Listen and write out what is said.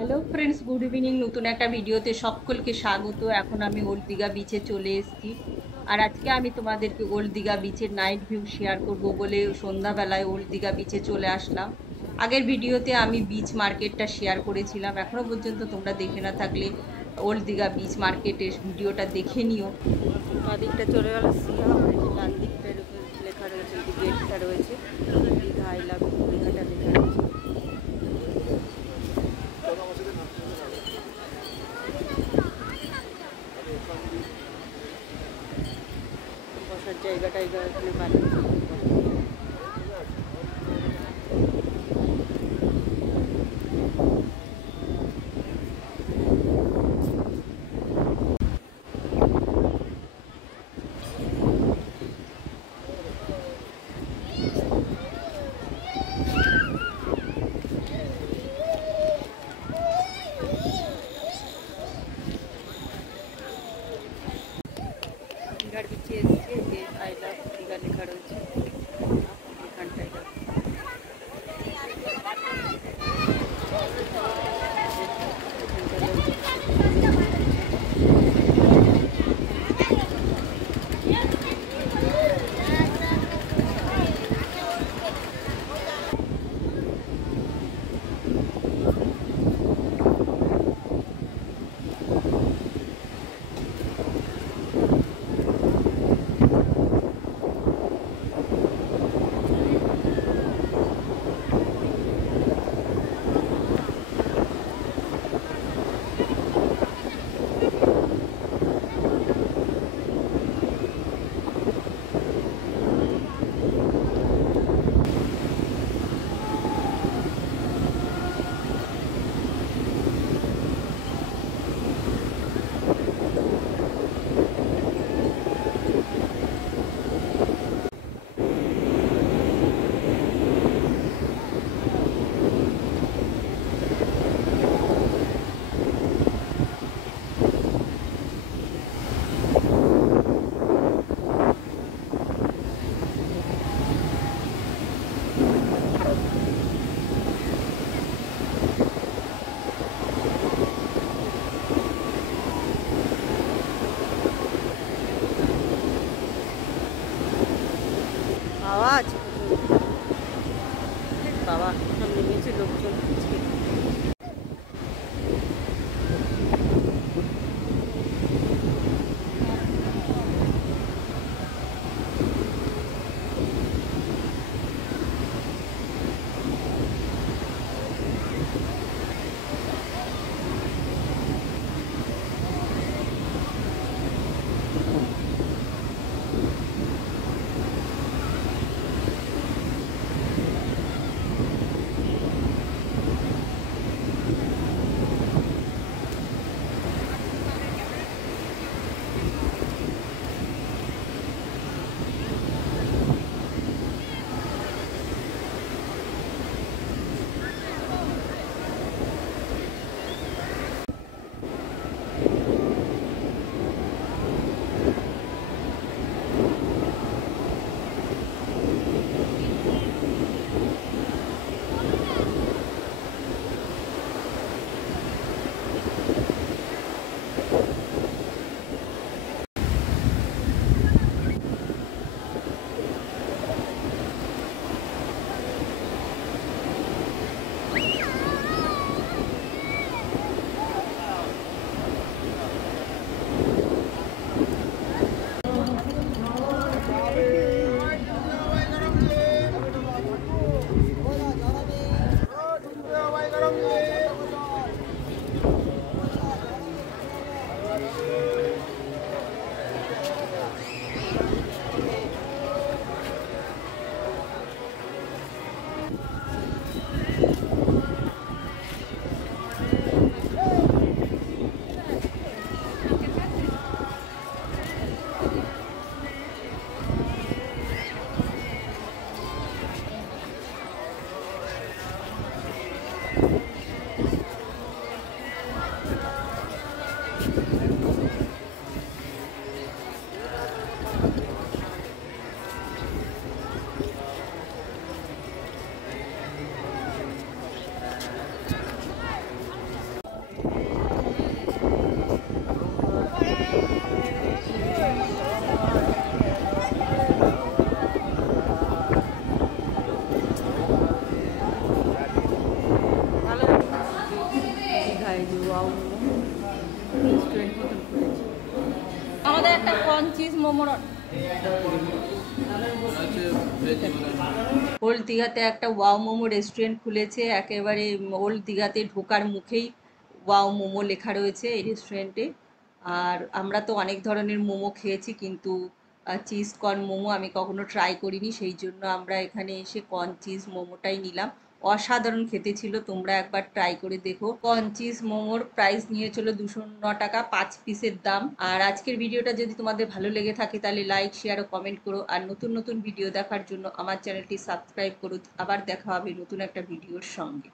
Hello friends, good evening. নতুন একটা ভিডিওতে সকলকে স্বাগত। এখন আমি ওল্ড দীঘা বিচে চলে এসেছি। আর আজকে আমি তোমাদেরকে ওল্ড দীঘা বিচের নাইট ভিউ শেয়ার করব বলে সন্ধ্যাবেলায় ওল্ড দীঘা বিচে চলে আসলাম। আগের ভিডিওতে আমি বিচ মার্কেটটা শেয়ার করেছিলাম, এখনও পর্যন্ত তোমরা দেখে না থাকলে ওল্ড দীঘা বিচ মার্কেটের ভিডিওটা দেখে নিও। দিকটা চলে গেল সিয়া, ডান দিকটার লেখা রয়েছে, গেটটা রয়েছে দীঘা, আই লাভ দীঘাটা লেখা রয়েছে। বসার জায়গাটা এখানে বানিয়েছে। দীঘার বিচে এসেছে, যে আই লাভ দীঘা লেখা রয়েছে। ওয়াও মোমো রেস্টুরেন্ট মতন খুলেছে। আমাদের একটা কর্ন চিজ মোমোর ওল্ড দীঘাতে একটা ওয়াও মোমো রেস্টুরেন্ট খুলেছে, একেবারে ওল্ড দীঘাতে ঢোকার মুখেই ওয়াও মোমো লেখা রয়েছে এই রেস্টুরেন্টে। আর আমরা তো অনেক ধরনের মোমো খেয়েছি, কিন্তু চিজ কর্ন মোমো আমি কখনো ট্রাই করিনি, সেই জন্য আমরা এখানে এসে কর্ন চিজ মোমোটাই নিলাম। অসাধারণ খেতে ছিল, তোমরা একবার ট্রাই করে দেখো। কর্ন চিজ মোমোর প্রাইস নিয়েছিল 209 টাকা, 5 পিসের দাম। আর আজকের ভিডিওটা যদি তোমাদের ভালো লেগে থাকে তাহলে লাইক, শেয়ার ও কমেন্ট করো। আর নতুন নতুন ভিডিও দেখার জন্য আমার চ্যানেলটি সাবস্ক্রাইব করো। আবার দেখা হবে নতুন একটা ভিডিওর সঙ্গে।